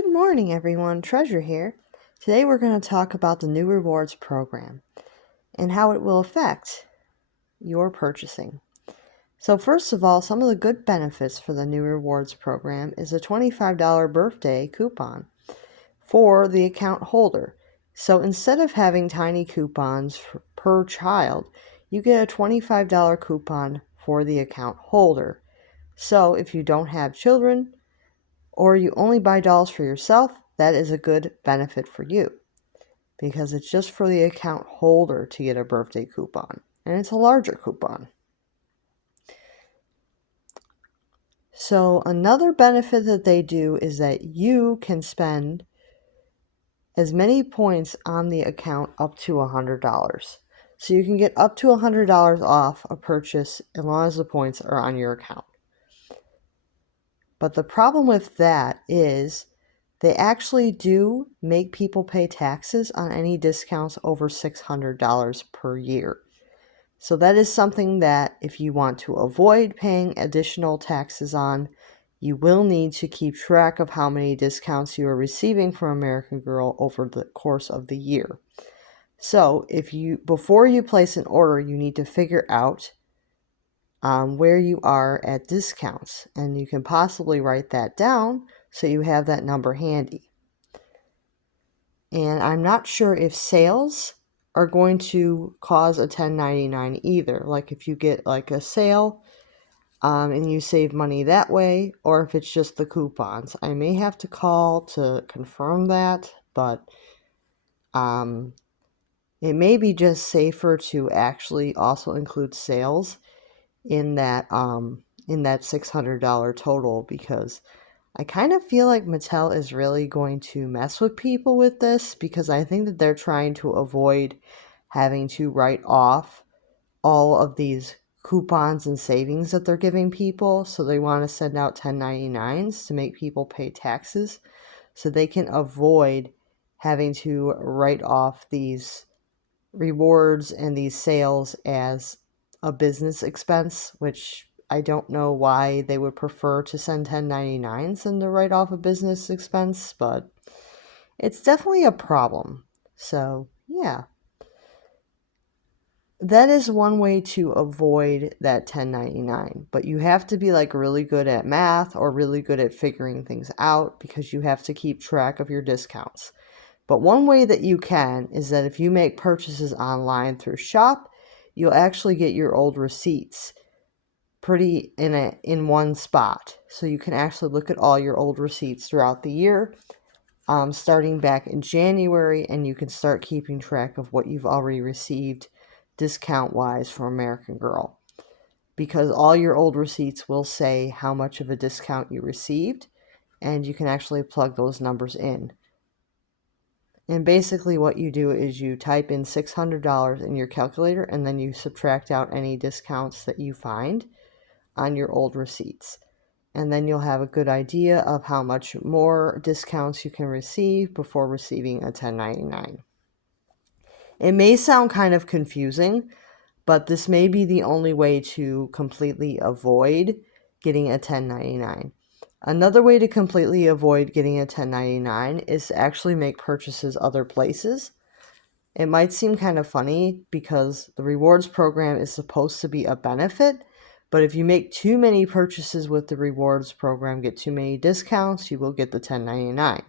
Good morning, everyone. Treasure here. Today we're going to talk about the new rewards program and how it will affect your purchasing. So, first of all, some of the good benefits for the new rewards program is a $25 birthday coupon for the account holder. So, instead of having tiny coupons per child, you get a $25 coupon for the account holder. So, if you don't have children, or you only buy dolls for yourself, that is a good benefit for you because it's just for the account holder to get a birthday coupon, and it's a larger coupon. So another benefit that they do is that you can spend as many points on the account up to $100. So you can get up to $100 off a purchase as long as the points are on your account. But the problem with that is they actually do make people pay taxes on any discounts over $600 per year. So that is something that if you want to avoid paying additional taxes on, you will need to keep track of how many discounts you are receiving from American Girl over the course of the year. So before you place an order, you need to figure out where you are at discounts, and you can possibly write that down so you have that number handy. And I'm not sure if sales are going to cause a 1099 either, like if you get like a sale and you save money that way, or if it's just the coupons. I may have to call to confirm that, but it may be just safer to actually also include sales in that $600 total, because I kind of feel like Mattel is really going to mess with people with this, because I think that they're trying to avoid having to write off all of these coupons and savings that they're giving people. So they want to send out 1099s to make people pay taxes so they can avoid having to write off these rewards and these sales as a business expense, which I don't know why they would prefer to send 1099s than to write off a business expense, but it's definitely a problem. So, yeah. That is one way to avoid that 1099, but you have to be like really good at math or really good at figuring things out, because you have to keep track of your discounts. But one way that you can is that if you make purchases online through Shop, you'll actually get your old receipts in one spot. So you can actually look at all your old receipts throughout the year, starting back in January, and you can start keeping track of what you've already received discount-wise from American Girl. Because all your old receipts will say how much of a discount you received, and you can actually plug those numbers in. And basically what you do is you type in $600 in your calculator, and then you subtract out any discounts that you find on your old receipts. And then you'll have a good idea of how much more discounts you can receive before receiving a 1099. It may sound kind of confusing, but this may be the only way to completely avoid getting a 1099. Another way to completely avoid getting a 1099 is to actually make purchases other places. It might seem kind of funny because the rewards program is supposed to be a benefit, but if you make too many purchases with the rewards program, get too many discounts, you will get the 1099.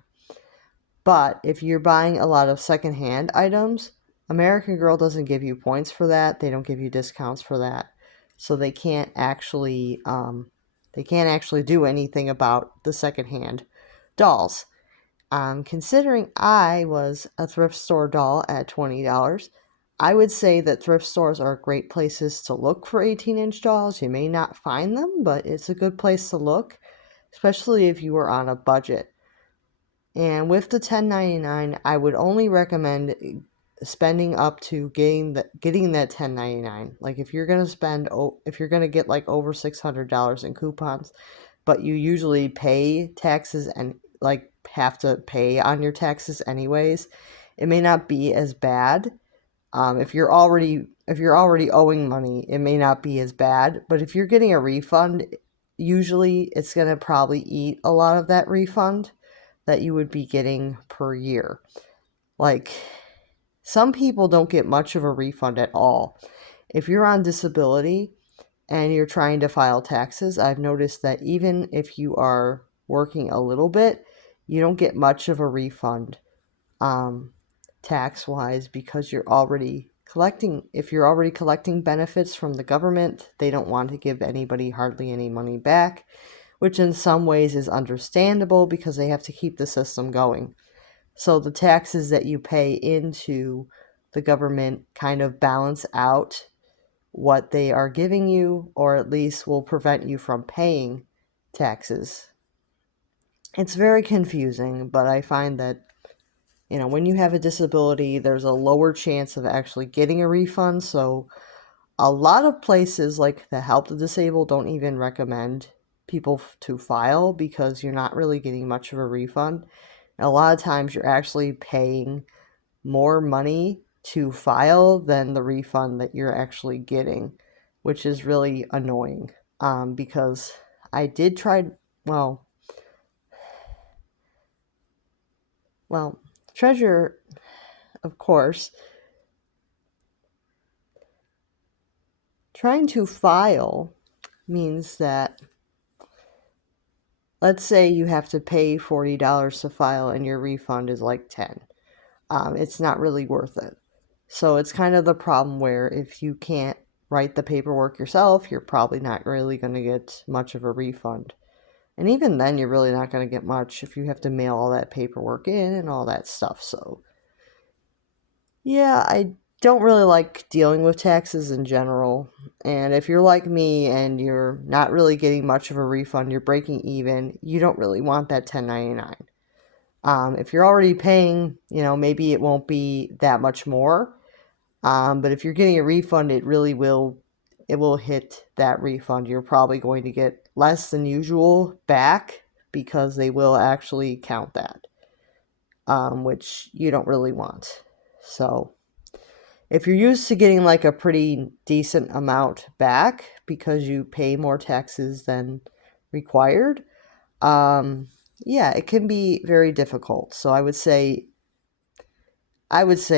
But if you're buying a lot of secondhand items, American Girl doesn't give you points for that. They don't give you discounts for that. So they can't actually do anything about the secondhand dolls. Considering I was a thrift store doll at $20, I would say that thrift stores are great places to look for 18-inch dolls. You may not find them, but it's a good place to look, especially if you were on a budget. And with the 1099, I would only recommend spending up to getting that 1099. Like if you're going to get like over $600 in coupons, but you usually pay taxes and like have to pay on your taxes anyways, it may not be as bad. If you're already owing money, it may not be as bad. But if you're getting a refund, usually it's going to probably eat a lot of that refund that you would be getting per year. Like, some people don't get much of a refund at all. If you're on disability and you're trying to file taxes, I've noticed that even if you are working a little bit, you don't get much of a refund tax-wise, because you're already collecting. If you're already collecting benefits from the government, they don't want to give anybody hardly any money back, which in some ways is understandable because they have to keep the system going. So the taxes that you pay into the government kind of balance out what they are giving you, or at least will prevent you from paying taxes. It's very confusing, but I find that, when you have a disability, there's a lower chance of actually getting a refund. So a lot of places like the Help the Disabled don't even recommend people to file because you're not really getting much of a refund. And a lot of times you're actually paying more money to file than the refund that you're actually getting, which is really annoying. Because I did try, well, Treasurer, of course, trying to file means that, let's say you have to pay $40 to file and your refund is like $10. It's not really worth it. So it's kind of the problem where if you can't write the paperwork yourself, you're probably not really going to get much of a refund. And even then, you're really not going to get much if you have to mail all that paperwork in and all that stuff. So, yeah, I don't really like dealing with taxes in general. And if you're like me and you're not really getting much of a refund, you're breaking even, you don't really want that 1099. If you're already paying, maybe it won't be that much more. But if you're getting a refund, it will hit that refund. You're probably going to get less than usual back because they will actually count that, which you don't really want. So if you're used to getting like a pretty decent amount back because you pay more taxes than required, yeah, it can be very difficult. So I would say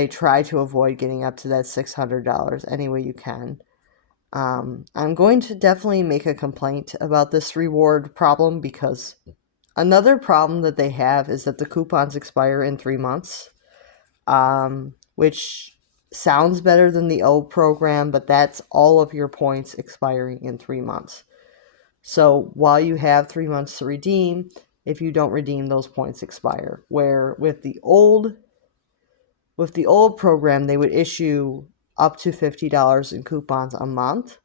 try to avoid getting up to that $600 any way you can. I'm going to definitely make a complaint about this reward problem, because another problem that they have is that the coupons expire in 3 months, which sounds better than the old program, but that's all of your points expiring in 3 months. So while you have 3 months to redeem, if you don't redeem, those points expire. Where with the old program, they would issue up to $50 in coupons a month,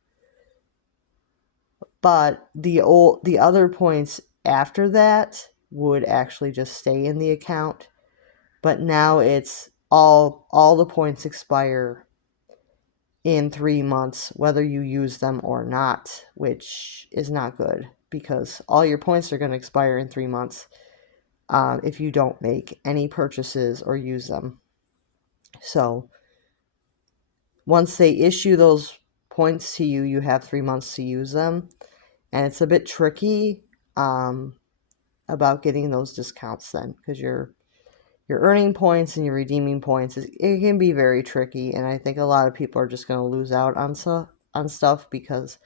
but the other points after that would actually just stay in the account. But now it's all the points expire in 3 months, whether you use them or not, which is not good because all your points are going to expire in 3 months if you don't make any purchases or use them. So once they issue those points to you, you have 3 months to use them. And it's a bit tricky about getting those discounts then, because you're earning points and you're redeeming points. It can be very tricky, and I think a lot of people are just going to lose out on stuff because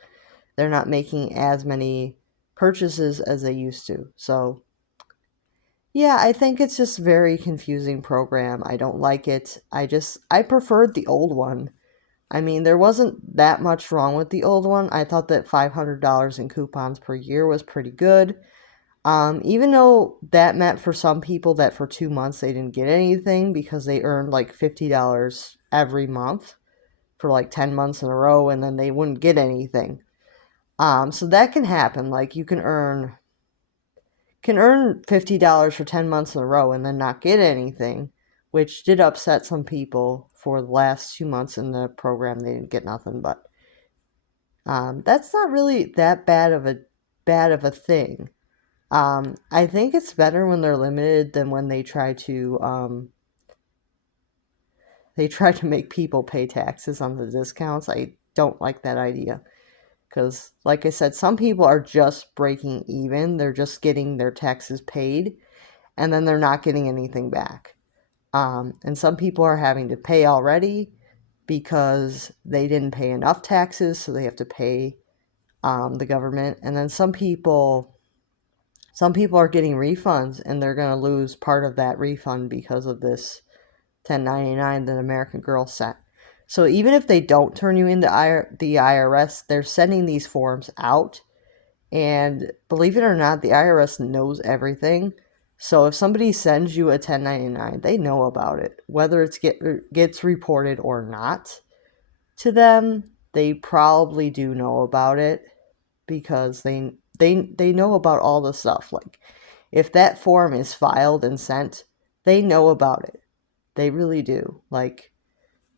they're not making as many purchases as they used to. So yeah, I think it's just a very confusing program. I don't like it. I preferred the old one. I mean, there wasn't that much wrong with the old one. I thought that $500 in coupons per year was pretty good. Even though that meant for some people that for 2 months they didn't get anything because they earned like $50 every month for like 10 months in a row, and then they wouldn't get anything. So that can happen. Like, you can earn $50 for 10 months in a row and then not get anything, which did upset some people. For the last 2 months in the program, they didn't get nothing, but that's not really that bad of a thing. I think it's better when they're limited than when they try to make people pay taxes on the discounts. I don't like that idea because, like I said, some people are just breaking even. They're just getting their taxes paid, and then they're not getting anything back. And some people are having to pay already because they didn't pay enough taxes, so they have to pay the government. And then some people are getting refunds, and they're going to lose part of that refund because of this 1099 that American Girl sent. So even if they don't turn you into the IRS, they're sending these forms out. And believe it or not, the IRS knows everything. So if somebody sends you a 1099, they know about it. Whether it gets reported or not to them, they probably do know about it because they know about all the stuff. Like if that form is filed and sent, they know about it. They really do. Like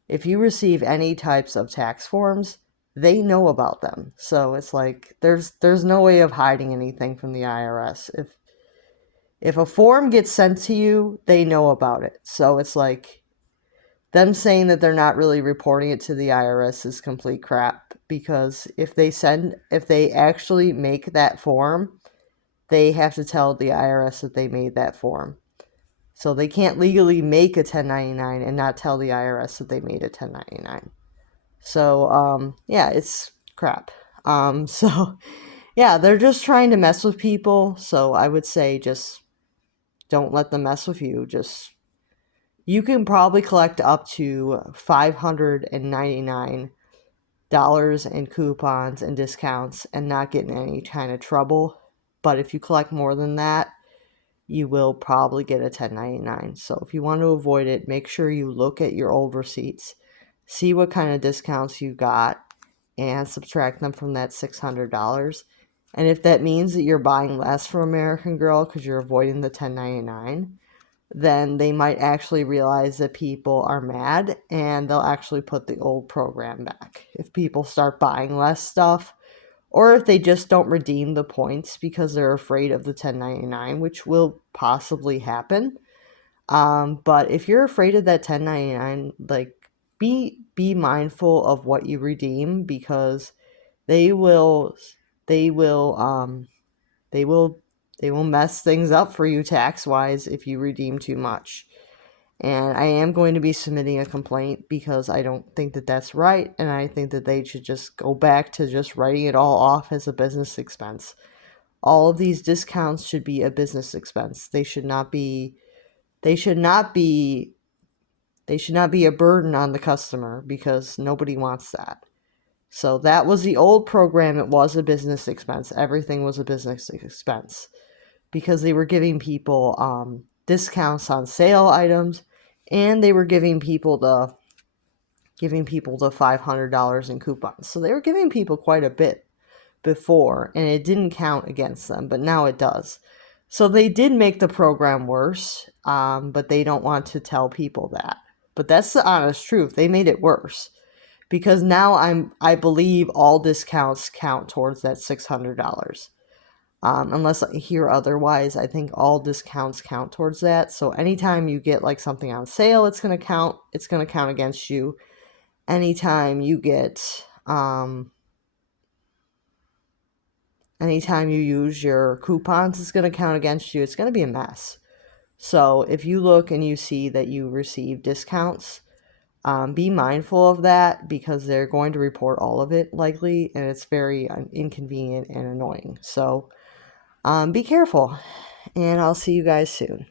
if you receive any types of tax forms, they know about them. So it's like there's no way of hiding anything from the IRS. If a form gets sent to you, they know about it. So it's like them saying that they're not really reporting it to the IRS is complete crap, because if they actually make that form, they have to tell the IRS that they made that form. So they can't legally make a 1099 and not tell the IRS that they made a 1099. So, yeah, it's crap. So, yeah, they're just trying to mess with people. So I would say just don't let them mess with you. You can probably collect up to $599 in coupons and discounts and not get in any kind of trouble. But if you collect more than that, you will probably get a 1099. So if you want to avoid it, make sure you look at your old receipts, see what kind of discounts you got, and subtract them from that $600. And if that means that you're buying less from American Girl because you're avoiding the 1099, then they might actually realize that people are mad and they'll actually put the old program back. If people start buying less stuff, or if they just don't redeem the points because they're afraid of the 1099, which will possibly happen. But if you're afraid of that 1099, like be mindful of what you redeem, because they will they will they will they will mess things up for you tax wise if you redeem too much. And I am going to be submitting a complaint because I don't think that that's right, and I think that they should just go back to just writing it all off as a business expense. All of these discounts should be a business expense. They should not be a burden on the customer, because nobody wants that. So that was the old program. It was a business expense. Everything was a business expense because they were giving people discounts on sale items, and they were giving people the $500 in coupons. So they were giving people quite a bit before, and it didn't count against them, but now it does. So they did make the program worse, but they don't want to tell people that. But that's the honest truth. They made it worse, because now I believe all discounts count towards that $600. Unless I hear otherwise, I think all discounts count towards that. So anytime you get like something on sale, it's gonna count. It's gonna count against you. Anytime you get, anytime you use your coupons, it's gonna count against you. It's gonna be a mess. So if you look and you see that you receive discounts, be mindful of that, because they're going to report all of it likely, and it's very inconvenient and annoying. So be careful, and I'll see you guys soon.